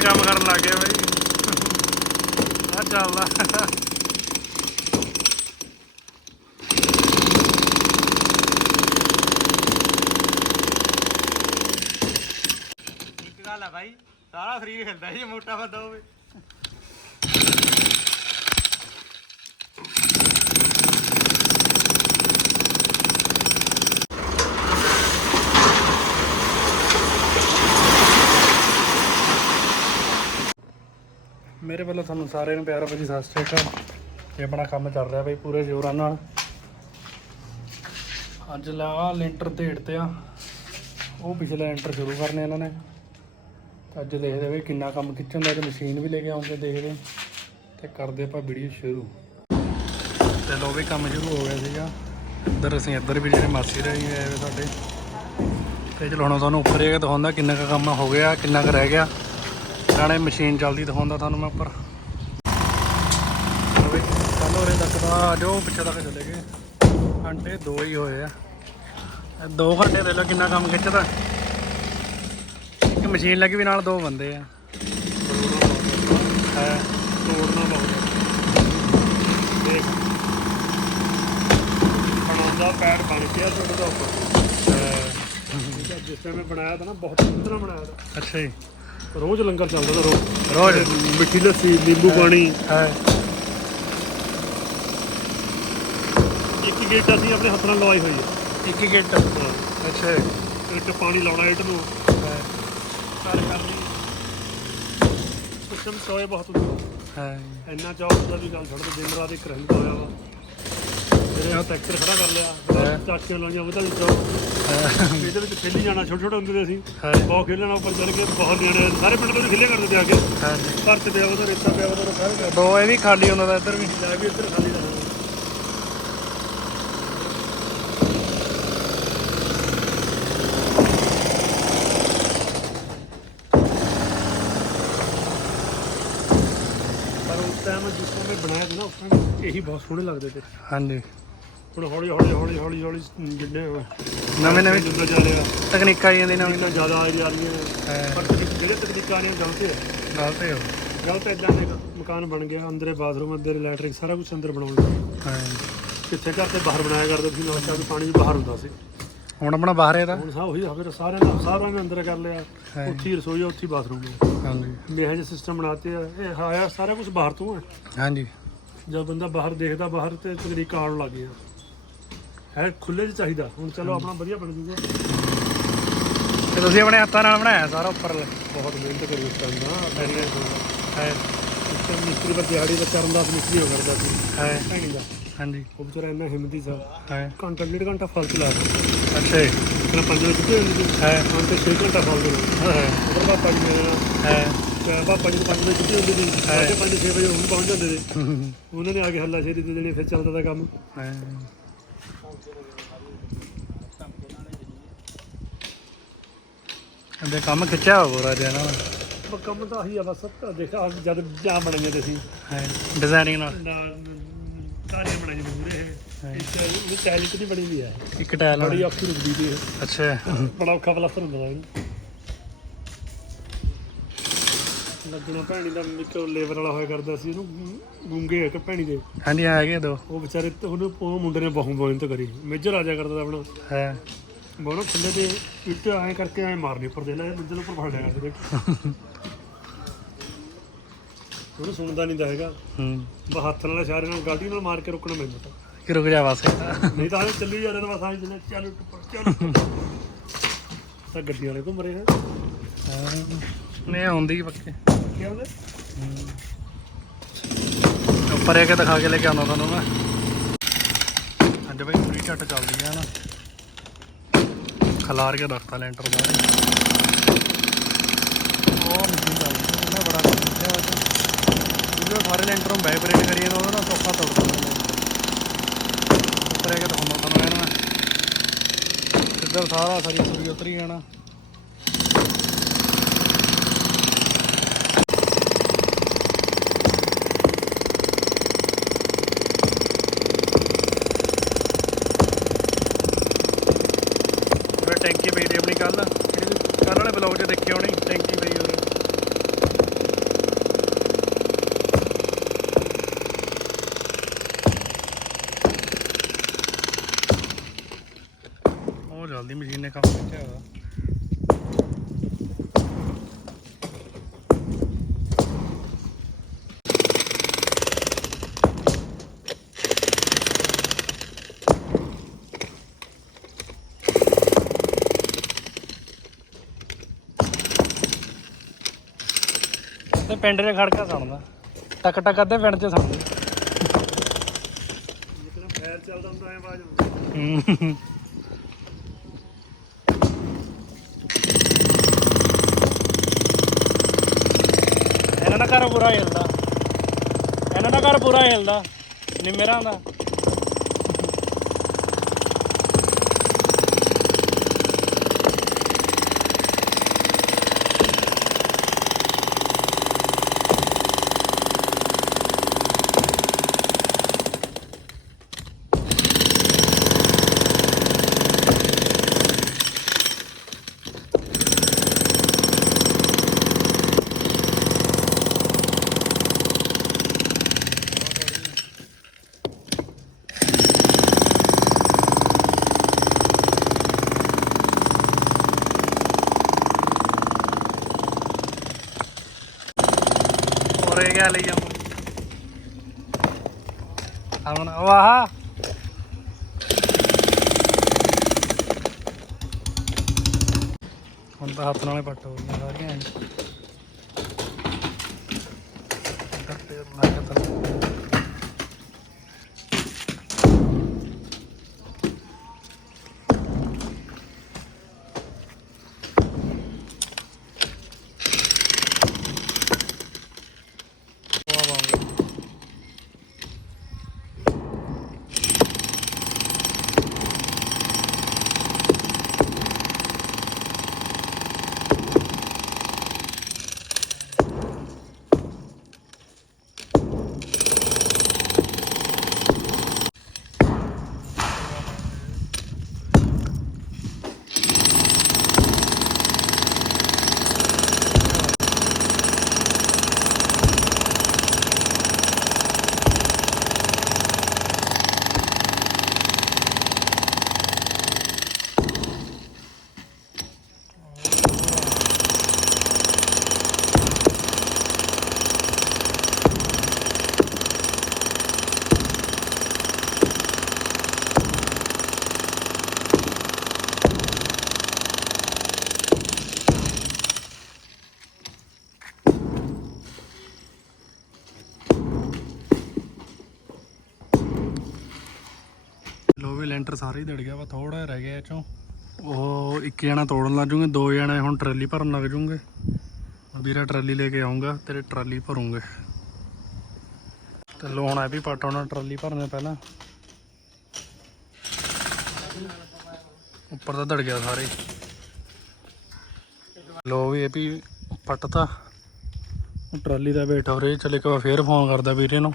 ਕੰਮ ਕਰਨ ਲੱਗ ਗਏ ਬਈ। ਆ ਚੱਲਦਾ। ਇੱਕ ਗੱਲ ਆ ਭਾਈ ਸਾਰਾ ਸਰੀਰ ਹਿਲਦਾ ਜੇ, ਮੋਟਾ ਬੰਦਾ ਹੋਵੇ। ਮੇਰੇ ਵੱਲੋਂ ਤੁਹਾਨੂੰ ਸਾਰਿਆਂ ਨੂੰ ਪਿਆਰ ਭਰੀ ਸਤਿ ਸ਼੍ਰੀ ਅਕਾਲ। ਤੇ ਆਪਣਾ ਕੰਮ ਚੱਲ ਰਿਹਾ ਬਈ ਪੂਰੇ ਜ਼ੋਰਾਂ ਨਾਲ। ਅੱਜ ਲਾ ਲੈਂਟਰ ਢੇੜ ਤੇ ਆ ਉਹ ਪਿਛਲਾ ਲੈਂਟਰ ਸ਼ੁਰੂ ਕਰਨੇ ਇਹਨਾਂ ਨੇ। ਤੇ ਅੱਜ ਦੇਖਦੇ ਬਈ ਕਿੰਨਾ ਕੰਮ ਖਿੱਚਣ ਦਾ ਤੇ ਮਸ਼ੀਨ ਵੀ ਲੈ ਕੇ ਆਉਂਦੇ ਦੇਖਦੇ। ਤੇ ਕਰਦੇ ਆਪਾਂ ਵੀਡੀਓ ਸ਼ੁਰੂ। ਤੇ ਲੋ ਵੀ ਕੰਮ ਸ਼ੁਰੂ ਹੋ ਗਿਆ ਸੀਗਾ। ਇੱਧਰ ਅਸੀਂ ਇੱਧਰ ਵੀ ਜਿਹੜੇ ਮਾਸੀ ਰਹੇ ਆਏ ਸਾਡੇ। ਤੇ ਚਲੋ ਹੁਣ ਤੁਹਾਨੂੰ ਉੱਪਰ ਇਹ ਦਿਖਾਉਂਦਾ ਕਿੰਨਾ ਕੁ ਕੰਮ ਹੋ ਗਿਆ, ਕਿੰਨਾ ਕੁ ਰਹਿ ਗਿਆ। ਨਾਲੇ ਮਸ਼ੀਨ ਚੱਲਦੀ ਦਿਖਾਉਂਦਾ ਤੁਹਾਨੂੰ ਮੈਂ ਉੱਪਰ। ਵੀ ਤੱਕ ਦਾ ਜੋ ਪਿੱਛੇ ਤੱਕ ਚਲੇ ਗਏ। ਘੰਟੇ ਦੋ ਹੀ ਹੋਏ ਆ। ਦੋ ਘੰਟੇ ਦੇ ਲੋ ਕਿੰਨਾ ਕੰਮ ਖਿੱਚਦਾ? ਇੱਕ ਮਸ਼ੀਨ ਲੱਗੀ ਵੀ ਨਾਲ ਦੋ ਬੰਦੇ ਆ। ਹੈ ਤੋੜਨਾ ਲਾਉਂਦਾ ਦੇਖ। ਬਣਾਉਂਦਾ ਪੈਰ ਬਣ ਗਿਆ ਤੁਹਾਡੇ ਦਾ ਉੱਪਰ। ਜਿਸ ਟਾਈਮ ਮੈਂ ਬਣਾਇਆ ਤਾਂ ਨਾ, ਬਹੁਤ ਸੁੰਦਰ ਬਣਾਇਆ ਤਾ। ਅੱਛਾ ਜੀ। ਰੋਜ਼ ਲੰਗਰ ਚੱਲਦਾ ਤਾ ਰੋਜ਼। ਰੋਜ਼। ਮਿੱਠੀ ਲੱਸੀ ਨਿੰਬੂ ਪਾਣੀ। ਹੈ। ਇੱਕ ਗੇਟ ਅਸੀਂ ਆਪਣੇ ਹੱਥ ਨਾਲ ਲਵਾਈ ਹੋਈ ਹੈ। ਇੱਕ ਹੀ ਗਿੱਟ। ਅੱਛਾ। ਜੀ ਇੱਟ ਪਾਣੀ ਲਾਉਣਾ ਇੱਟ ਨੂੰ ਹੈ। ਕਰ ਕਰਨੀ ਸਿਸਟਮ ਸੋਏ ਬਹੁਤ ਹੁੰਦਾ ਹੈ। ਇੰਨਾ ਚਾਹ ਹੁੰਦਾ ਵੀ ਗੱਲ ਛੱਡ ਦੇ ਦਿਨ ਰਾਤ ਇੱਕ ਰਹਿੰਦਾ ਹੋਇਆ ਵਾ। ਟਰੈਕਟਰ ਖੜਾ ਕਰ ਲਿਆ। ਚਾਚੀਆਂ ਲਾਈਆਂ ਉਹਦਾ ਵਿੱਚ ਹੈ। ਇਹਦੇ ਵਿੱਚ ਖੇਲੀ ਜਾਣਾ ਛੋਟੇ ਛੋਟੇ ਹੁੰਦੇ ਹੈ। ਬਹੁਤ ਖੇਲਣਾ ਉੱਪਰ ਚੜ ਕੇ ਬਹੁਤ ਨਿਆਣੇ ਸਾਰੇ ਪਿੰਡ ਤੋਂ ਖੇਲਿਆ ਕਰਦੇ ਤੇ ਆ ਕੇ। ਹੈ ਜੀ। ਘਰ ਤੇ ਪਿਆ ਉਹਦਾ ਰੇਤਾ ਪਿਆ ਉਹਦਾ ਸਾਰੇ ਦੋ ਇਹ ਵੀ ਖਾਲੀ ਹੁੰਦਾ ਤਾਂ ਇੱਧਰ ਵੀ। ਲੈ ਵੀ ਇੱਧਰ ਖਾਲੀ ਟਾਈਮ ਜਿਸ ਟਾਈਮ ਇਹ ਬਣਾਇਆ ਸੀ ਨਾ ਉਸ ਟਾਈਮ ਇਹੀ ਬਹੁਤ ਸੋਹਣੇ ਲੱਗਦੇ ਤੇ ਹਾਂਜੀ ਹੁਣ ਹੌਲੀ ਹੌਲੀ ਹੌਲੀ ਹੌਲੀ ਹੌਲੀ ਜਿੰਨੇ ਨਵੇਂ ਨਵੇਂ ਜਿੰਨਾ ਜਾ ਰਿਹਾ ਤਕਨੀਕਾਂ ਆਈਆਂ ਦੀ ਨਵੀਂ ਇੰਨਾ ਜ਼ਿਆਦਾ ਆ ਰਹੀਆਂ ਨੇ। ਹੈ। ਪਰ ਤਕਨੀਕ- ਜਿਹੜੇ ਤਕਨੀਕਾਂ ਨੇ ਗਲਤ ਹੈ ਗਲਤ ਹੈ ਗਲਤ ਇਦਾਂ ਦੇ ਮਕਾਨ ਬਣ ਗਿਆ ਅੰਦਰੇ ਬਾਥਰੂਮ ਅੰਦਰ ਇਲੈਕਟ੍ਰਿਕ ਸਾਰਾ ਕੁਝ ਅੰਦਰ ਬਣਾਉਣ ਹੈ। ਕਿੱਥੇ ਘਰ ਤੇ ਬਾਹਰ ਬਣਾਇਆ ਕਰਦੇ ਸੀ ਲੋਕਾਂ ਨੂੰ ਪਾਣੀ ਵੀ ਬਾਹਰ ਹੁੰਦਾ ਸੀ। ਹੁਣ ਆਪਣਾ ਬਾਹਰ ਇਹਦਾ ਹੁਣ ਸਾ ਉਹੀ ਫਿਰ ਸਾਰਿਆਂ ਨੇ ਸਾਰਿਆਂ ਨੇ ਅੰਦਰ ਕਰ ਲਿਆ। ਹੈ। ਉੱਥੇ ਹੀ ਰਸੋਈ ਆ, ਉੱਥੇ ਹੀ ਬਾਥਰੂਮ ਹੈ ਹਾਂਜੀ। ਮੇਹਾਂ ਜਿਹੇ ਸਿਸਟਮ ਬਣਾਤੇ ਆ। ਇਹ ਆਇਆ ਸਾਰਾ ਕੁਝ ਬਾਹਰ ਤੋਂ ਹੈ ਹਾਂਜੀ। ਜਦ ਬੰਦਾ ਬਾਹਰ ਦੇਖਦਾ ਬਾਹਰ ਤੇ ਤਕਨੀਕ ਆਉਣ ਲੱਗ ਗਿਆ ਹੈ ਖੁੱਲੇ ਚ ਚਾਹੀਦਾ। ਹੁਣ ਚਲੋ ਆਪਣਾ ਵਧੀਆ ਬਣ ਜੂਗਾ। ਤੇ ਤੁਸੀਂ ਆਪਣੇ ਹੱਥਾਂ ਨਾਲ ਬਣਾਇਆ ਸਾਰਾ ਉੱਪਰ ਬਹੁਤ ਮਿਹਨਤ ਕਰੀ ਉਸ ਟਾਈਮ ਦਾ ਪਹਿਲੇ ਹੈ। ਉਸ ਟਾਈਮ ਮਿਸਤਰੀ ਦਾ ਦਿਹਾੜੀ ਦਾ ਚਰਨਦਾਸ ਮਿਸਤਰੀ ਹੋ ਕਰਦਾ ਸੀ। ਹੈ। ਭੈਣੀ ਦਾ। ਹਾਂਜੀ। ਉਹ ਵਿਚਾਰਾ ਇੰਨਾ ਹਿੰਮਤੀ ਸੀ। ਹੈ। ਘੰਟਾ ਡੇਢ ਘੰਟਾ ਫਲਕ ਲਾ ਦਿੱਤਾ ਅੱਛਾ ਪਹਿਲਾਂ ਪੰਜ ਵਜੇ ਛੁੱਟੀ ਹੁੰਦੀ ਸੀ। ਹੈ। ਹੁਣ ਤੇ 6 ਘੰਟਾ ਫਲਕ ਲਾ ਹੈ। ਉਧਰ ਪਾਪਾ ਜੀ ਮੇਰੇ ਨਾਲ ਹੈ। ਤੇ ਪਾਪਾ ਜੀ ਨੂੰ ਪੰਜ ਵਜੇ ਛੁੱਟੀ ਹੁੰਦੀ ਸੀ। ਸਾਢੇ ਪੰਜ 6 ਵਜੇ ਉਹ ਪਹੁੰਚ ਜਾਂਦੇ ਸੀ। ਉਹਨਾਂ ਨੇ ਆ ਕੇ ਹੱਲਾ ਸ਼ੇਰੀ ਦੇ ਜਿਹੜੇ ਫਿਰ ਚੱਲਦਾ ਦਾ ਕੰਮ। ਹੈ। ਇਹਦੇ ਕੰਮ ਖਿੱਚਿਆ ਹੋ ਪੂਰਾ ਜਿਹਾ ਨਾ। ਪਰ ਕੰਮ ਤਾਂ ਆਹੀ ਆ ਬਸ ਤਾਂ ਦੇਖਾ ਜਦ ਜਾਂ ਬਣਾਈਆਂ ਤੇ ਸੀ ਹੈ ਡਿਜ਼ਾਈਨਿੰਗ ਨਾਲ। ਨੇ ਮੂਰੇ ਹਾਂ। ਇਹ ਇਹ ਟੈਲਿਕ ਦੀ ਬਣੀ ਵੀ ਹੈ ਇੱਕ ਟਾਇਲ ਬੜੀ ਔਖੀ ਰੁਕਦੀ ਤੇ। ਅੱਛਾ। ਬੜਾ ਔਖਾ ਪਲਾਸਟਰ ਹੁੰਦਾ ਇਹਨੂੰ। ਲੱਗਣਾ ਭੈਣੀ ਦਾ ਇੱਕ ਲੇਬਰ ਵਾਲਾ ਹੋਇਆ ਕਰਦਾ ਸੀ ਇਹਨੂੰ ਗੁੰਗੇ ਇੱਕ ਭੈਣੀ ਦੇ। ਹਾਂਜੀ ਹੈਗੇ ਦੋ। ਉਹ ਵਿਚਾਰੇ ਤੇ ਉਹਨੂੰ ਉਹ ਮੁੰਡੇ ਨੇ ਬਹੁਤ ਮਿਹਨਤ ਕਰੀ। ਮੇਜਰ ਆ ਜਾ ਕਰਦਾ ਤਾ ਆਪਣਾ। ਹੈ। ਬਹੁਤ ਥੱਲੇ ਤੇ ਇੱਟ ਐਂ ਕਰਕੇ ਐਂ ਮਾਰਨੀ ਉੱਪਰ ਦੇ ਲੈ ਮੰਜਲ ਉੱਪਰ ਫੜ ਲਿਆ ਕਰਦੇ ਉਹਨੂੰ ਸੁਣਦਾ ਨਹੀਂ ਦਾ ਹੈਗਾ। ਹੂੰ। ਬਸ ਹੱਥ ਨਾਲ ਇਸ਼ਾਰੇ ਨਾਲ ਗਾਡੀ ਨਾਲ ਮਾਰ ਕੇ ਰੁਕਣਾ ਪੈਂਦਾ ਤਾ। ਕਿ ਰੁਕ ਜਾ ਵਾਸੇ ਨਹੀਂ ਤਾਂ ਐਂ ਚੱਲੀ ਜਾ ਰਿਹਾ ਬਸ ਐਂ ਚੱਲੇ ਚੱਲ ਉੱਪਰ ਚੱਲ ਤਾਂ ਗੱਡੀਆਂ ਵਾਲੇ ਘੁੰਮ ਰਹੇ ਹੈ। ਨਹੀਂ ਆਉਂਦੀ ਪੱਕੇ। ਕੀ ਉੱਪਰ ਇਹ ਕੇ ਦਿਖਾ ਕੇ ਲੈ ਕੇ ਆਉਂਦਾ ਤੁਹਾਨੂੰ ਮੈਂ। ਅੱਜ ਬਈ ਪੂਰੀ ਝੱਟ ਚੱਲਦੀ ਆ ਨਾ। ਖਲਾਰ ਕੇ ਰੱਖਤਾ ਲੈਂਟਰ ਦਾ। ਉਹ ਮਸ਼ੀਨ ਚੱਲਦੀ ਆ, ਬੜਾ ਕੰਮ ਅੱਜ ਜਿਹੜੇ ਸਾਰੇ ਲੈਂਟਰ ਨੂੰ ਵਾਈਬ੍ਰੇਟ ਕਰੀਏ ਨਾ ਉਹਦਾ ਸੌਖਾ ਤੋੜ ਦਿੰਦਾ ਉੱਪਰ ਇਹ ਕੇ ਤੁਹਾਨੂੰ ਇਹਨੂੰ ਮੈਂ ਸਾਰਾ ਸਾਰੀ ਸੂਰੀ ਉਤਰੀ ਜਾਣਾ। ਉਹ ਟੈਂਕੀ ਵਾਲੇ ਬਲੌਗ 'ਚ ਦੇਖੀ ਹੋਣੇ ਥੈਂਕ ਯੂ ਉਹਦੇ ਤੇ ਪਿੰਡ ਦੇ ਖੜਕਾ ਸੁਣਦਾ। ਟਕ ਟਕ ਅੱਧੇ ਪਿੰਡ 'ਚ ਸੁਣਦਾ। ਜਿੱਦਾਂ ਫੈਰ ਚੱਲਦਾ ਹੁੰਦਾ ਐ ਆਵਾਜ਼ ਆਉਂਦੀ ਇਹਨਾਂ ਦਾ ਘਰ ਪੂਰਾ ਹਿਲਦਾ। ਇਹਨਾਂ ਦਾ ਘਰ ਪੂਰਾ ਹਿਲਦਾ। ਨਿਮਰਾਂ ਦਾ ਹੋਰ ਇਹ ਕਿਆ ਲਈ ਜਾਵਾਂ ਆਮਨ ਵਾਹ। ਹੁਣ ਤਾਂ ਹੱਥ ਨਾਲੇ ਪੱਟ ਹੋ ਗਈਆਂ ਸਾਰੀਆਂ ਐਂ। ਇੱਧਰ ਤੇ ਲੱਗ ਤਾ ਵਾਹ ਵਾਹ ਲੋ ਵੀ ਲੈਂਟਰ ਸਾਰੇ ਦੜ ਗਿਆ ਵਾ ਥੋੜਾ ਰਹਿ ਗਿਆ ਇਹ ਚੋਂ। ਉਹ ਇੱਕ ਜਣਾ ਤੋੜਨ ਲੱਗ ਜੂਗੇ, ਦੋ ਜਣੇ ਹੁਣ ਟਰਾਲੀ ਭਰਨ ਲੱਗ ਜੂਗੇ। ਵੀਰਾ ਟਰਾਲੀ ਲੈ ਕੇ ਆਉਂਗਾ ਤੇਰੇ ਟਰਾਲੀ ਭਰੂੰਗੇ। ਤੇ ਲੋਣਾ ਵੀ ਪਟ ਆਉਣਾ ਟਰਾਲੀ ਭਰਨੇ ਪਹਿਲਾਂ। ਉੱਪਰ ਤਾਂ ਦੜ ਗਿਆ ਸਾਰੇ ਲੋ ਵੀ ਇਹ ਵੀ ਪੱਟਤਾ। ਉਹ ਟਰਾਲੀ ਦਾ ਵੇਟ ਹੋ ਰਹੀ ਚਲੇ ਇੱਕ ਵਾਰ ਫੇਰ ਫੋਨ ਕਰਦਾ ਵੀਰੇ ਨੂੰ।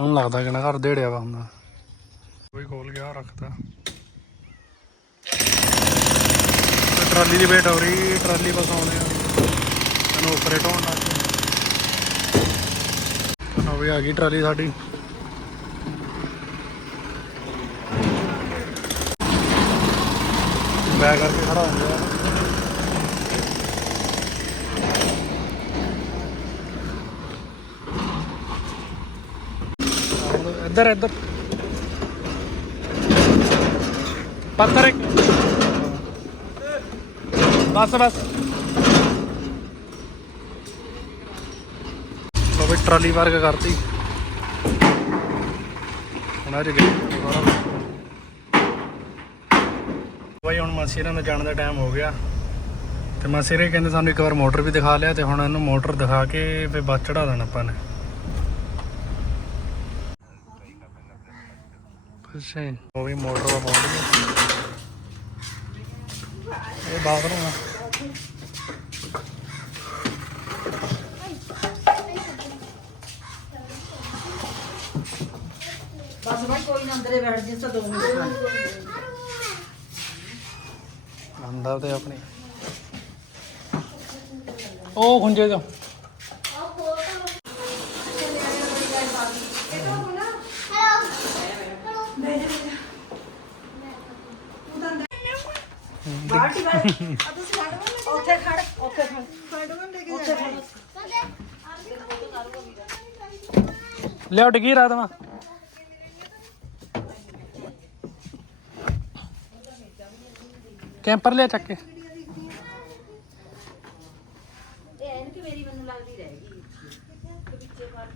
ਹੁਣ ਲੱਗਦਾ ਕਿ ਨਾ ਘਰ ਦੇੜਿਆ ਵਾ ਹੁੰਦਾ ਕੋਈ ਖੋਲ ਗਿਆ ਰੱਖਤਾ। ਤੇ ਟਰਾਲੀ ਦੀ ਵੇਟ ਹੋ ਰਹੀ ਟਰਾਲੀ ਬਸ ਆਉਣੇ ਆ। ਇਹਨੂੰ ਉੱਪਰੇ ਢੋਣ ਲੱਗ ਹੋ ਵੀ ਆ ਗਈ ਟਰਾਲੀ ਸਾਡੀ। ਬੈਗ ਕਰਕੇ ਖੜਾ ਹੋ ਗਿਆ। ਇੱਧਰ ਇੱਧਰ ਪੱਥਰ ਇੱਕ ਬਸ ਬਸ ਲੋ ਵੀ ਟਰਾਲੀ ਵਰਗ ਕਰਤੀ ਹੁਣ ਅੱਜ ਗਈ ਬਾਈ ਹੁਣ ਮਾਸੀਰਾਂ ਦਾ ਜਾਣ ਦਾ ਟਾਈਮ ਹੋ ਗਿਆ ਤੇ ਮਾਸੀਰੇ ਕਹਿੰਦੇ ਸਾਨੂੰ ਇੱਕ ਵਾਰ ਮੋਟਰ ਵੀ ਦਿਖਾ ਲਿਆ ਤੇ ਹੁਣ ਇਹਨੂੰ ਮੋਟਰ ਦਿਖਾ ਕੇ ਫੇ ਬੱਸ ਚੜਾ ਦੇਣਾ ਆਪਾਂ ਨੇ ਫਸੇ ਉਹ ਵੀ ਮੋਟਰ ਪਾਉਂਦੀ ਹੈ ਇਹ ਬਾਥਰੂਮ ਆ। ਬਸ ਭਾਈ ਕੋਈ ਨਾ ਅੰਦਰੇ ਬੈਠ ਜਿਸ ਤੋਂ ਦੋ ਮਿੰਟ ਅੰਦਰ ਤੇ ਆਪਣੀ। ਉਹ ਖੁੰਝੇ ਤੋਂ। ਬਾਲਟੀ ਵਾਲੇ ਆ? ਤੁਸੀਂ ਖੜ ਉੱਥੇ ਖੜ ਉੱਥੇ ਖੜ। ਉੱਥੇ ਖੜ। ਲਿਆਓ ਡਿੱਗੀ ਰਾਤ ਮਾ। ਕੈਂਪਰ ਲਿਆ ਚੱਕ ਕੇ। ਕਿ ਮੇਰੀ ਮੈਨੂੰ ਲੱਗਦੀ ਰਹਿ ਗਈ ਤੇ ਵਿੱਚੇ ਪਾ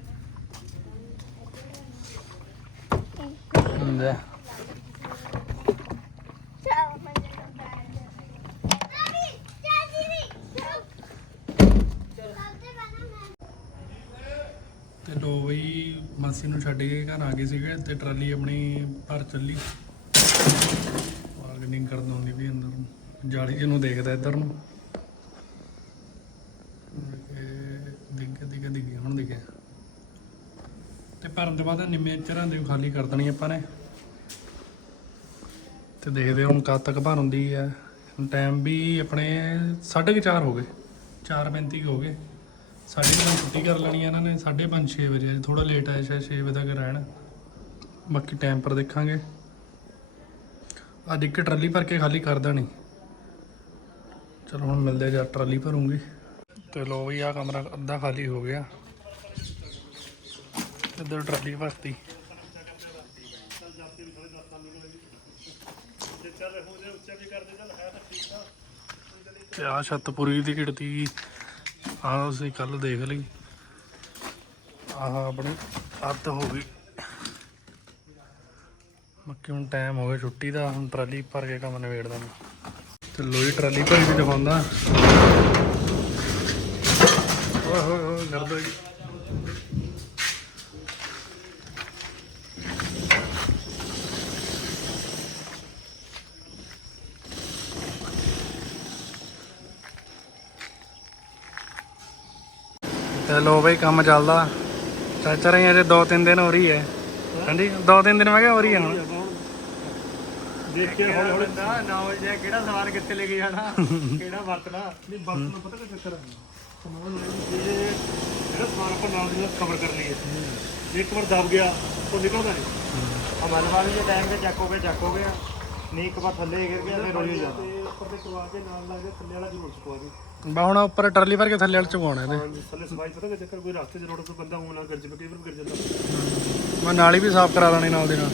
ਤੇ ਲੋ ਬਈ ਮਾਸੀ ਨੂੰ ਛੱਡ ਕੇ ਘਰ ਆ ਗਏ ਸੀਗੇ ਤੇ ਟਰਾਲੀ ਆਪਣੀ ਭਰ ਚੱਲੀ। ਬਾਰਗਨਿੰਗ ਕਰਨ ਆਉਂਦੀ ਵੀ ਅੰਦਰ। ਨੂੰ ਜਾਲੀ ਜਿਹਨੂੰ ਦੇਖਦਾ ਇੱਧਰ ਨੂੰ। ਦਿਖ ਦਿਖ ਦਿਖ ਹੁਣ ਦਿਖਿਆ। ਤੇ ਭਰਨ ਤੋਂ ਬਾਅਦ ਨਿੰਮੇ ਚਰਾਂ ਦੇ ਖਾਲੀ ਕਰ ਦੇਣੀ ਆਪਾਂ ਨੇ। ਤੇ ਦੇਖਦੇ ਹੁਣ ਕਦ ਤੱਕ ਭਰ ਹੁੰਦੀ ਹੈ। ਟਾਈਮ ਵੀ ਆਪਣੇ 4:30 ਹੋ ਗਏ। 4:35 ਹੋ ਗਏ। ਸਾਢੇ ਕੁ ਪੰਜ ਛੁੱਟੀ ਕਰ ਲੈਣੀ ਹੈ ਇਹਨਾਂ ਨੇ 5:30 6 ਵਜੇ ਥੋੜਾ ਲੇਟ ਆਇਆ, ਸ਼ਾਇਦ 6 ਵਜੇ ਤੱਕ ਰਹਿਣ। ਬਾਕੀ ਟਾਈਮ ਪਰ ਦੇਖਾਂਗੇ। ਅੱਜ ਇੱਕ ਟਰਾਲੀ ਭਰ ਕੇ ਖਾਲੀ ਕਰ ਦੇਣੀ। ਚਲੋ, ਹੁਣ ਮਿਲਦੇ ਜਾ ਟਰਾਲੀ ਭਰੂੰਗੀ। ਤੇ ਲੋ ਵੀ ਆ ਕਮਰਾ ਅੱਧਾ ਖਾਲੀ ਹੋ ਗਿਆ। ਇੱਧਰ ਟਰਾਲੀ ਭਰਤੀ। ਤੇ ਆ ਛੱਤ ਪੂਰੀ ਦੀ ਘਿੜਤੀ ਆਹ ਅਸੀਂ ਕੱਲ ਦੇਖ ਲਈ। ਆਹ ਆਪਣੀ ਅੱਧ ਹੋ ਗਈ। ਬਾਕੀ ਹੁਣ ਟਾਈਮ ਹੋ ਗਿਆ ਛੁੱਟੀ ਦਾ, ਹੁਣ ਟਰਾਲੀ ਭਰ ਕੇ ਕੰਮ ਨਿਬੇੜਦਾ ਦੇਣਾ। ਤੇ ਲੋਈ ਟਰਾਲੀ ਭਰੀ ਵੀ ਦਿਖਾਉਂਦਾ। ਓਏ ਹੋਏ ਹੋਏ, ਕਰਦਾ ਤੇ ਲੋ ਬਈ ਕੰਮ ਚੱਲਦਾ। ਚਾਚਾ ਰਹੀ ਅਜੇ 2-3 ਦਿਨ ਹੋ ਰਹੀ ਹੈ। ਹਾਂਜੀ 2-3 ਦਿਨ ਮੈਂ ਕਿਹਾ ਹੋ ਰਹੀ ਹੈ ਹੁਣ। ਦੇਖ ਕੇ ਹੌਲੀ ਹੌਲੀ। ਨਾ ਨਾ ਹੋ ਜਾਏ ਕਿਹੜਾ ਸਵਾਰ ਕਿੱਥੇ ਲੈ ਕੇ ਜਾਣਾ? ਕਿਹੜਾ ਵਰਤਣਾ? ਨਹੀਂ ਬਸ ਨੂੰ ਪਤਾ ਕਿ ਚੱਕਰ ਹੈ? ਸਮਾਨ ਹੋਣਾ ਜੇ ਜਿਹੜਾ ਸਮਾਨ ਆਪਾਂ ਨਾਲ ਦੀ ਕਵਰ ਕਰ ਲਈਏ। ਜੇ ਇੱਕ ਵਾਰ ਦਬ ਗਿਆ ਉਹ ਨਿਕਲਦਾ ਨਹੀਂ। ਆ ਮਨ ਵਾਲੀ ਜੇ ਟਾਈਮ ਤੇ ਚੱਕੋਗੇ ਚੱਕੋਗੇ ਨਹੀਂ ਇੱਕ ਵਾਰ ਥੱਲੇ ਗਿਰ ਗਿਆ ਫਿਰ ਰੋਲੀ ਜਾਂਦਾ ਤੇ ਉੱਪਰ ਤੇ ਕਵਾ ਕੇ ਨਾਲ ਲੱਗ ਕੇ ਥੱਲੇ ਵਾਲਾ ਜ਼ਰੂਰ ਚੁਕਵਾ ਦੇ ਬਾ ਹੁਣ ਉੱਪਰ ਟਰਾਲੀ ਭਰ ਕੇ ਥੱਲੇ ਵਾਲ ਚੁਕਾਉਣਾ ਇਹਦੇ ਹਾਂਜੀ ਥੱਲੇ ਸਫ਼ਾਈ ਪਤਾ ਕਿ ਚੱਕਰ ਕੋਈ ਰਸਤੇ 'ਚ ਰੋਡ ਤੋਂ ਬੰਦਾ ਹੋਣਾ ਗਿਰ ਜਾਵੇ ਕਈ ਵਾਰ ਗਿਰ ਜਾਂਦਾ। ਮੈਂ ਨਾਲੀ ਵੀ ਸਾਫ਼ ਕਰਾ ਦੇਣੀ ਨਾਲ ਦੇ ਨਾਲ।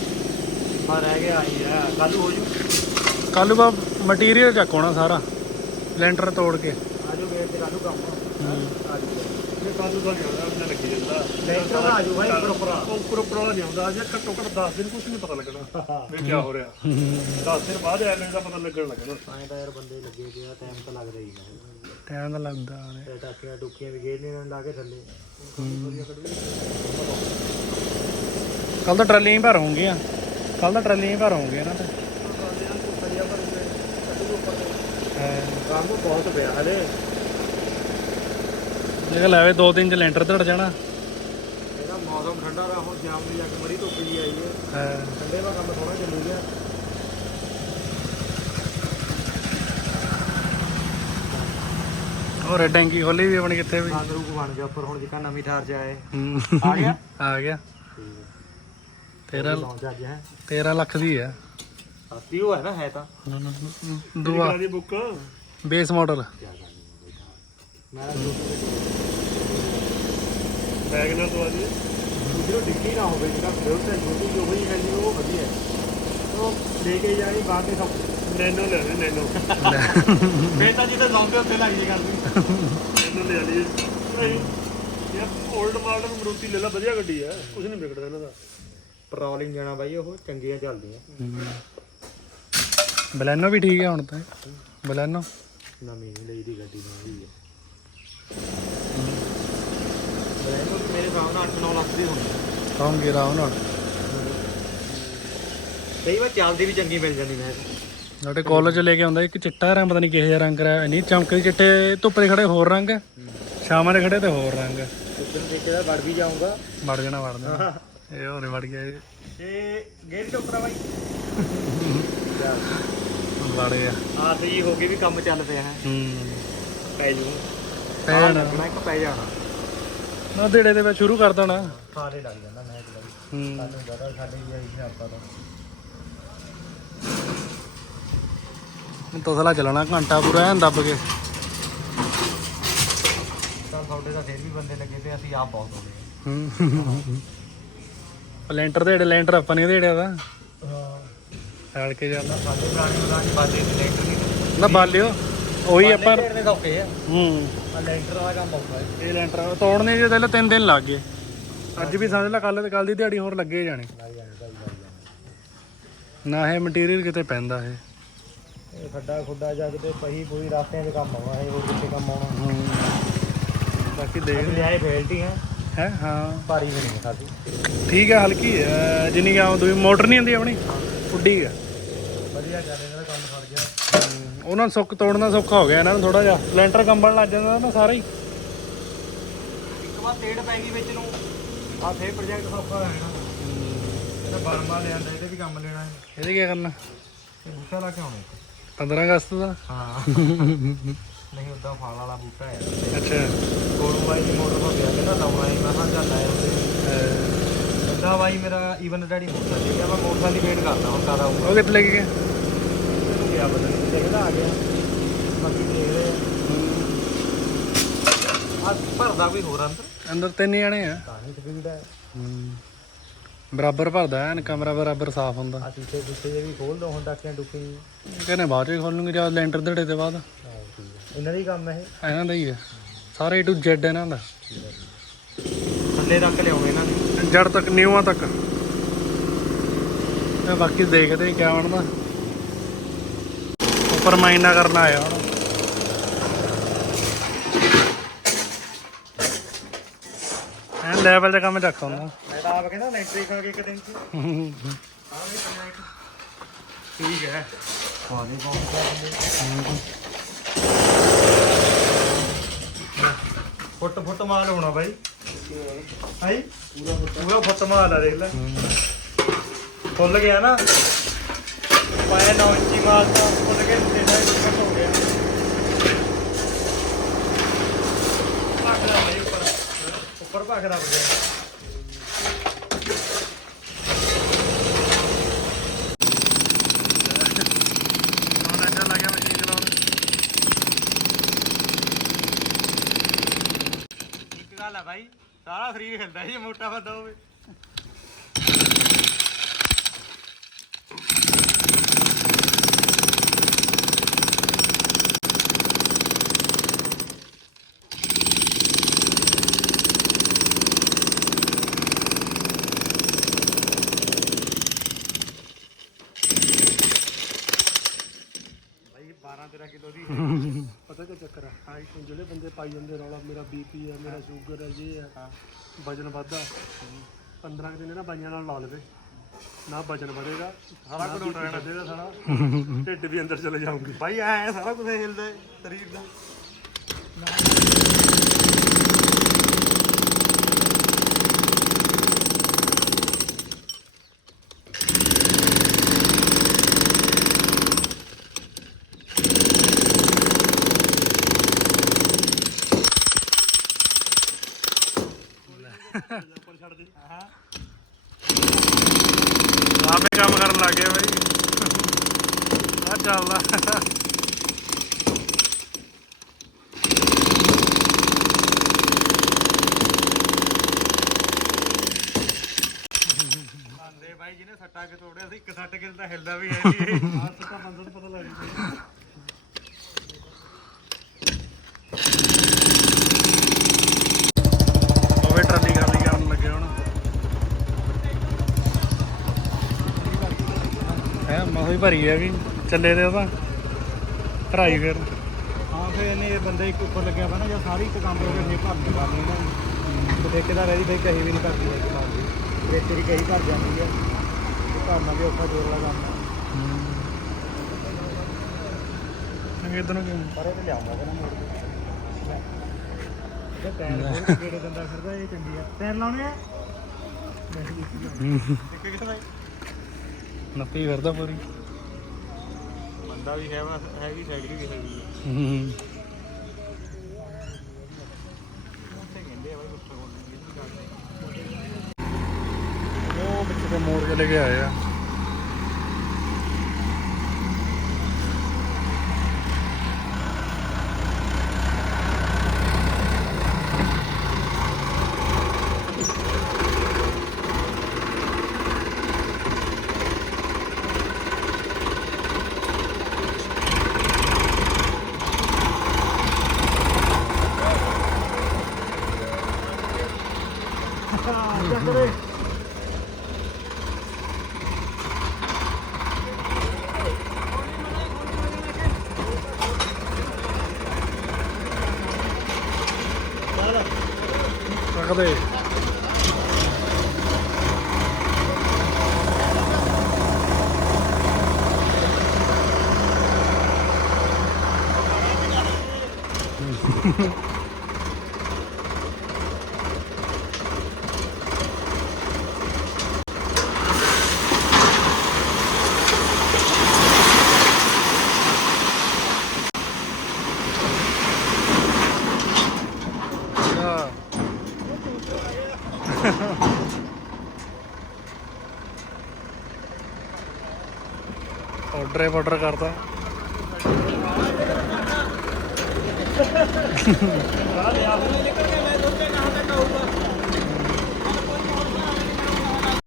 ਹਾਂ ਰਹਿ ਗਿਆ ਆਈ ਆ ਕੱਲ ਹੋ ਜੂ। ਕੱਲ ਬਾ ਮਟੀਰੀਅਲ ਚੱਕਾਉਣਾ ਸਾਰਾ ਲੈਂਟਰ ਤੋੜ ਕੇ। ਆਜੋ ਵੇਰ ਤੇ ਕੱਲ ਕੰਮ ਇਹ ਕਾਦੂ ਦਾ ਨਹੀਂ ਆਉਂਦਾ ਉਹਨਾਂ ਲੱਗੀ ਜਾਂਦਾ। ਲੈਂਟਰ ਦਾ ਆਜੂ ਭਾਈ ਉੱਪਰ ਉੱਪਰ। ਉਹ ਉੱਪਰ ਉੱਪਰ ਵਾਲਾ ਨਹੀਂ ਆਉਂਦਾ ਅਜੇ ਘੱਟੋ ਘੱਟ 10 ਦਿਨ ਕੁਝ ਨਹੀਂ ਪਤਾ ਲੱਗਣਾ ਵੀ ਕੀ ਹੋ ਰਿਹਾ। 10 ਦਿਨ ਬਾਅਦ ਐਵੇਂ ਦਾ ਪਤਾ ਲੱਗਣ ਲੱਗਣਾ ਐਂ ਤਾਂ ਯਾਰ ਬੰਦੇ ਲੱਗੇ ਪਿਆ ਟਾਈਮ ਤਾਂ ਲੱਗਦਾ ਹੀ ਹੈ ਟਾਈਮ ਤਾਂ ਲੱਗਦਾ ਹਾਲੇ। ਤੇ ਟਾਕੀਆਂ ਟੁਕੀਆਂ ਵੀ ਗੇੜਨੇ ਨਾਲ ਲਾ ਕੇ ਥੱਲੇ। ਕੱਲ ਤਾਂ ਟਰਾਲੀਆਂ ਹੀ ਭਰ ਹੋਣਗੀਆਂ। ਕੱਲ ਤਾਂ ਟਰਾਲੀਆਂ ਹੀ ਭਰ ਹੋਣਗੀਆਂ ਨਾ ਤੇ। ਬਹੁਤ ਪਿਆ ਹਲੇ। ਜੇ ਲੈਵੇ ਦੋ ਦਿਨ ਚ ਲੈਂਟਰ ਧੜ ਜਾਣਾ। ਇਹਦਾ ਮੌਸਮ ਠੰਡਾ ਰਾ ਹੁਣ ਸ਼ਾਮ ਦੀ ਜਾ ਕੇ ਬੜੀ ਧੁੱਪ ਜੀ ਆਈ ਹੈ। ਹਾਂ। ਠੰਡੇ ਦਾ ਕੰਮ ਥੋੜਾ ਚੱਲੀ ਗਿਆ। ਹੋਰ ਟੈਂਕੀ ਖੋਲੀ ਵੀ ਆਪਣੀ ਕਿੱਥੇ ਵੀ। ਸੰਦ ਰੂਪ ਬਣ ਗਿਆ ਉੱਪਰ ਹੁਣ ਜਿੱਕਾ ਨਵੀਂ ਠਾਰ ਚ ਆਏ ਹੂੰ। ਆ ਗਿਆ? ਆ ਗਿਆ। ਤੇਰਾ ਪਹੁੰਚ ਅੱਜ ਹੈ। 13 ਲੱਖ ਦੀ ਆ ਸਸਤੀ ਉਹ ਹੈ ਨਾ ਹੈ ਤਾਂ। ਦੁਆ। ਦੀ ਬੁੱਕ? ਬੇਸ ਮਾਡਲ ਮੈਂ ਬੈਗ ਨਾਲ ਦਵਾ ਦੀ ਦੂਜੇ ਡਿੱਗੀ ਨਾ ਹੋਵੇ ਜਿਹੜਾ ਬਿਲਡ ਤੇ ਛੋਟੀ ਜਿਹੀ ਹੋਈ ਹੈ ਜੀ ਉਹ ਵਧੀਆ ਹੈ। ਉਹ ਲੈ ਕੇ ਜਾਣੀ ਬਾਅਦ ਦੇ ਸਭ ਨੈਨੋ ਲੈ ਲੈ ਨੈਨੋ। ਫੇਰ ਤਾਂ ਜਿੱਥੇ ਸੌਂਦੇ ਉੱਥੇ ਲੱਗ ਜੇ ਕਰਦੀ ਨੈਨੋ ਲੈ ਲਈ ਨਹੀਂ ਯਾਰ 올ਡ ਮਾਡਲ ਮਰੂਤੀ ਲੈ ਲਾ ਵਧੀਆ ਗੱਡੀ ਹੈ। ਕੁਝ ਨਹੀਂ ਵਿਗੜਦਾ ਇਹਨਾਂ ਦਾ। ਪੈਟਰੋਲਿੰਗ ਜਾਣਾ ਬਾਈ ਉਹ ਚੰਗੀਆਂ ਚੱਲਦੀਆਂ। ਬਲੈਨੋ ਵੀ ਠੀਕ ਹੈ ਹੁਣ ਤਾਂ। ਬਲੈਨੋ? ਨਵੀਂ ਲਈ ਦੀ ਗੱਡੀ ਨਵੀਂ ਹੈ। ਮੇਰੇ ਹਿਸਾਬ ਨਾਲ 8-9 ਲੱਖ ਦੀ ਹੋਣੀ ਹੈ। ਆਉਂਗੇ ਰਾਮ ਨਾਲ। ਕਈ ਵਾਰ ਚੱਲਦੀ ਵੀ ਚੰਗੀ ਮਿਲ ਜਾਂਦੀ ਮੈਂ ਸਾਡੇ ਕਾਲਜ ਲੈ ਕੇ ਆਉਂਦਾ ਇੱਕ ਚਿੱਟਾ ਰੰਗ ਪਤਾ ਨਹੀਂ ਕਿਹੋ ਜਿਹਾ ਰੰਗ ਕਰਾਇਆ। ਨਹੀਂ ਚਮਕਦੇ ਚਿੱਟੇ ਧੁੱਪ ਦੇ ਖੜੇ ਹੋਰ ਰੰਗ ਸ਼ਾਮਾਂ ਦੇ ਖੜੇ ਤੇ ਹੋਰ ਰੰਗ। ਉਦੋਂ ਦੇਖੇ ਦਾ ਵੜ ਵੀ ਜਾਊਂਗਾ। ਵੜ ਜਾਣਾ ਵੜ ਜਾਣਾ। ਇਹ ਹੋਰੇ ਵੜ ਗਿਆ ਇਹ। ਤੇ ਗੇਰ ਚੋਪਰਾ ਬਾਈ। ਵੜ ਗਿਆ ਆਸ ਜੀ ਹੋ ਗਈ ਵੀ ਕੰਮ ਚੱਲ ਪਿਆ ਹੈ। ਹੂੰ। ਪੈ ਜੂ। ਪੈ ਜਾਣਾ। ਲੱਗਣਾ ਇੱਕ ਪੈ ਜਾਣਾ। ਨਾ ਦੇੜੇ ਦੇ ਵਿੱਚ ਸ਼ੁਰੂ ਕਰ ਦੇਣਾ। ਸਾਰੇ ਲੱਗ ਜਾਂਦਾ ਮੈਂ ਤੇ ਹੂੰ। ਸਾਨੂੰ ਪਤਾ ਸਾਡੇ ਵੀ ਆਈ ਸੀ ਆਪਾਂ ਤਾਂ। ਤਸਲਾ ਚੱਲਣਾ ਘੰਟਾ ਪੂਰਾ ਐਨ ਦੱਬ ਕੇ। ਤਾਂ ਤੁਹਾਡੇ ਤਾਂ ਫਿਰ ਵੀ ਬੰਦੇ ਲੱਗੇ ਤੇ ਅਸੀਂ ਆਪ ਬਹੁਤ ਹੋ ਗਏ। ਹੂੰ। ਲੈਂਟਰ ਦੇ ਲੈਂਟਰ ਆਪਾਂ ਨੇ ਦੇੜਿਆ ਦਾ ਹਾਂ। ਸਾਲ ਕੇ ਜਾਂਦਾ ਸਾਡੇ ਪੁਰਾਣੇ ਬੁਲਾਣ ਬਾਦੇ ਦੇ ਲੈਂਟਰ ਨਹੀਂ ਨਾ ਬਾਲਿਓ। ਉਹੀ ਆਪਾਂ ਢੇਰਨੇ ਸੌਕੇ ਆ। ਹੂੰ। ਆ ਲੈਂਟਰ ਵਾਲਾ ਕੰਮ ਔਖਾ ਹੈ। ਇਹ ਲੈਂਟਰ ਤੋੜਨੇ ਜੇ ਪਹਿਲਾਂ ਤਿੰਨ ਦਿਨ ਲੱਗ ਗਏ। ਅੱਜ ਵੀ ਸਮਝ ਲੈ ਕੱਲ ਤੇ ਕੱਲ ਦੀ ਦਿਹਾੜੀ ਹੋਰ ਲੱਗੇ ਜਾਣੇ। ਨਾ ਇਹ ਮਟੀਰੀਅਲ ਕਿਤੇ ਪੈਂਦਾ ਇਹ। ਇਹ ਖੱਡਾ ਖੁੱਡਾ ਜਾ ਕਿਤੇ ਪਹੀ ਪੂਰੀ ਰਸਤਿਆਂ 'ਚ ਕੰਮ ਆਉਣਾ ਇਹ ਹੋਰ ਕਿੱਥੇ ਕੰਮ ਆਉਣਾ। ਹੂੰ। ਬਾਕੀ ਦੇਖ ਲਿਆਏ ਫੇਲਟੀ ਹੈ ਹੈ? ਹਾਂ। ਭਾਰੀ ਵੀ ਨਹੀਂ ਖਾਸੀ ਠੀਕ ਹੈ ਹਲਕੀ ਜਿੰਨੀ ਕਾ ਦੂਈ ਮੋਟਰ ਨਹੀਂ ਹੁੰਦੀ ਆਪਣੀ? ਉੱਡੀ ਹੈ ਵਧੀਆ ਚੱਲ ਦਾ ਗਿਆ ਉਹਨਾਂ ਨੂੰ ਸੁੱਕ ਤੋੜਨਾ ਸੌਖਾ ਹੋ ਗਿਆ ਇਹਨਾਂ ਨੂੰ ਥੋੜਾ ਜਿਹਾ। ਲੈਂਟਰ ਕੰਬਣ ਲੱਗ ਜਾਂਦਾ ਨਾ ਸਾਰਾ ਹੀ। ਇੱਕ ਵਾਰ ਤੇੜ ਪੈ ਗਈ ਵਿੱਚ ਨੂੰ। ਆ ਫੇਰ ਪ੍ਰੋਜੈਕਟ ਸੌਖਾ ਹੋ ਜਾਣਾ। ਇਹਦਾ ਬਰਮਾ ਲਿਆਂਦਾ ਇਹਦੇ ਵੀ ਕੰਮ ਲੈਣਾ ਹੈ ਇਹਦੇ ਕੀ ਕਰਨਾ? ਇਹ ਬੂਟਾ ਲਾ ਕੇ ਆਉਣਾ। 15 ਅਗਸਤ ਦਾ? ਹਾਂ। ਨਹੀਂ ਉਦਾਂ ਫਲ ਵਾਲਾ ਬੂਟਾ ਹੈ। ਅੱਛਾ। ਕੋਰੂ ਬਾਈ ਦੀ ਮੋਟਰ ਤੋਂ ਗਿਆ ਕਹਿੰਦਾ ਲਾਉਣਾ ਹੈ। ਮੈਂ ਕਿਹਾ ਚੱਲ ਆਇਆ ਉਹਦੇ ਕਹਿੰਦਾ ਬਾਈ ਮੇਰਾ ਈਵਨ ਡੈਡੀ ਮੋਟਰ ਗਿਆ ਮੈਂ ਮੋਟਰ ਦੀ ਵੇਟ ਕਰਦਾ ਹੁਣ ਕਦ ਆਊਗਾ ਉਹ ਕਿੱਥੇ ਲੈ ਕੇ ਉਹਨੂੰ ਗਿਆ ਪਤਾ ਨਹੀਂ ਦੇਖਦਾ ਆ ਗਿਆ। ਬਾਕੀ ਦੇਖਦੇ ਆ। ਆਹ ਭਰਦਾ ਕੋਈ ਹੋਰ ਅੰਦਰ? ਅੰਦਰ ਤਿੰਨ ਜਣੇ ਆ। ਪਾਣੀ ਸਪੀਡ ਹੈ। ਬਰਾਬਰ ਭਰਦਾ ਐਨ ਕਮਰਾ ਬਰਾਬਰ ਸਾਫ਼ ਹੁੰਦਾ। ਆ ਸੀਸੇ ਸੀਸੇ ਜੇ ਵੀ ਖੋਲ ਦੋ ਹੁਣ ਟਾਕਿਆਂ ਟੁੱਕੀ ਕਹਿੰਦੇ ਬਾਅਦ ਚ ਖੋਲੂਗੇ ਜਦ ਲੈਂਟਰ ਧੜੇ ਤੇ ਬਾਅਦ। ਇਹਨਾਂ ਦਾ ਹੀ ਕੰਮ ਹੈ ਇਹ। ਇਹਨਾਂ ਦਾ ਹੀ ਹੈ ਸਾਰੇ ਟੂ ਜ਼ੈਡ ਇਹਨਾਂ ਦਾ। ਥੱਲੇ ਰੱਖ ਲਿਆਉਣੇ ਇਹਨਾਂ ਦੀ ਜੜ ਤੱਕ ਨਿਊਆਂ ਤੱਕ। ਤੇ ਬਾਕੀ ਦੇਖਦੇ ਕਿਆ ਬਣਦਾ। ਉੱਪਰ ਮਾਈਨਾ ਕਰਨ ਆਇਆ ਹੁਣ ਐਨ ਲੈਵਲ ਤੇ ਕੰਮ ਚੱਕ ਹੁੰਦਾ ਮੈਂ ਤਾਂ ਆਪ ਕਹਿੰਦਾ ਲੈਂਟਰੀ ਖਾ ਕੇ ਇੱਕ ਦਿਨ ਚ। ਆ ਵੀ ਪ੍ਰੋਜੈਕਟ ਠੀਕ ਹੈ। ਪਾਣੀ ਫੁੱਟ ਫੁੱਟ ਮਾਲ ਹੋਣਾ ਬਾਈ। ਹਾਈ ਪੂਰਾ ਪੂਰਾ ਫੁੱਟ ਮਾਲ ਆ ਦੇਖ ਲੈ। ਫੁੱਲ ਗਿਆ ਨਾ। ਪਾਇਆ 9 ਇੰਚੀ ਮਾਲ ਤਾਂ ਖੁੱਲ ਕੇ ਤੇਰਾ ਇੱਕ ਹੋ ਗਿਆ। ਭੱਖਦਾ ਬਾਈ ਉੱਪਰ। ਉੱਪਰ ਭੱਖਦਾ ਬਜਾ ਗੱਲ ਆ ਬਾਈ, ਸਾਰਾ ਸਰੀਰ ਹਿਲਦਾ ਜੀ ਮੋਟਾ ਬੰਦਾ ਹੋਵੇ ਬਾਈ 12 13 ਕਿਲੋ ਦੀ ਪਤਾ ਕੀ ਚੱਕਰ ਹੈ ਹਾਂ ਜਿਹੜੇ ਬੰਦੇ ਪਾਈ ਜਾਂਦੇ ਰੌਲਾ ਮੇਰਾ ਬੀਪੀ ਹੈ ਮੇਰਾ ਸ਼ੂਗਰ ਹੈ ਇਹ ਹੈ ਵਜਨ ਵੱਧਦਾ 15 ਕੁ ਦਿਨ ਨਾ ਬਾਈਆਂ ਨਾਲ ਲਾ ਲਵੇ। ਨਾ ਵਜਨ ਵਧੇਗਾ ਸਾਰਾ ਕੁਝ ਉੱਡ ਰਹਿਣਾ। ਵਧੇਗਾ ਸਾਰਾ। ਢਿੱਡ ਵੀ ਅੰਦਰ ਚਲੇ ਜਾਊਗੀ। ਬਾਈ ਐ ਸਾਰਾ ਕੁਝ ਹਿਲਦਾ ਹੈ ਸਰੀਰ ਦਾ ਆਪੇ ਕੰਮ ਕਰਨ ਲੱਗ ਗਏ ਬਾਈ। ਆ ਚੱਲਦਾ। ਆਂਦੇ ਬਾਈ ਜਿਹਨੇ ਸੱਟਾ ਕੇ ਤੋੜਿਆ ਸੀ ਇੱਕ ਸੱਟ ਕੇ ਤਾਂ ਹਿਲਦਾ ਵੀ ਹੈ ਜੀ। ਆਹ ਤਾਂ ਬੰਦੇ ਨੂੰ ਪਤਾ ਲੱਗ ਜਾਂਦਾ ਉਹ ਟਰਾਲੀ ਖਾਲੀ ਕਰਨ ਲੱਗੇ ਹੁਣ ਹੈ ਮਹੀ ਭਰੀ ਹੈ ਵੀ ਚੱਲੇ ਤੇ। ਉਹਦਾ ਭਰਾਈ ਫਿਰ। ਹਾਂ ਫੇ ਇਹਨੇ ਇਹ ਬੰਦੇ ਇੱਕ ਉੱਪਰ ਲੱਗਿਆ ਵਾ ਨਾ ਜਾਂ ਸਾਰੀ ਇੱਕ ਕੰਮ ਹੋ ਗਿਆ ਫੇਰ ਭਰ ਦੇ ਕਰਨੀ ਨਾ ਤੇ ਠੇਕੇਦਾਰ ਇਹਦੀ ਬਈ ਕਹੀ ਵੀ ਨਹੀਂ ਕਰਦੀ ਹੈ ਕਿ ਮਾਰਦੀ ਰੇਤੇ ਦੀ ਕਹੀ ਭਰ ਜਾਂਦੀ ਹੈ ਤੇ ਭਰਨਾ ਵੀ ਔਖਾ ਜੋਰ ਵਾਲਾ ਕੰਮ ਹੈ ਇਧਰ ਨੂੰ ਕਿਉਂ? ਪਰ ਇਹ ਤੇ ਲਿਆਉਂਦਾ ਕਹਿੰਦਾ ਮੋੜ ਕੇ। ਖੋਲ ਕੇ ਕਿਹੜੇ ਦੰਦਾ ਫਿਰਦਾ ਇਹ ਚੰਗੀ ਆ। ਟਾਇਰ ਲਾਉਣੇ ਆ? ਦੇਖੇ ਕਿਥੇ ਬਾਈ ਨੱਪੀ ਫਿਰਦਾ ਪੂਰੀ। ਬੰਦਾ ਵੀ ਹੈ ਵਾ ਹੈਗੀ ਸਾਈਡ ਵੀ ਹੈਗੀ ਹੂੰ। ਉੱਥੇ ਕਹਿੰਦੇ ਆ ਬਾਈ ਉੱਥੇ ਕੋਲ ਵੀ ਗੱਲ ਉਹ ਵਿੱਚ ਤੇ ਮੋੜ ਕੇ ਲੈ ਕੇ ਆਏ ਆ। ਰੱਖਦੇ ਆਰਡਰ ਹੈ ਆਰਡਰ ਕਰਦਾ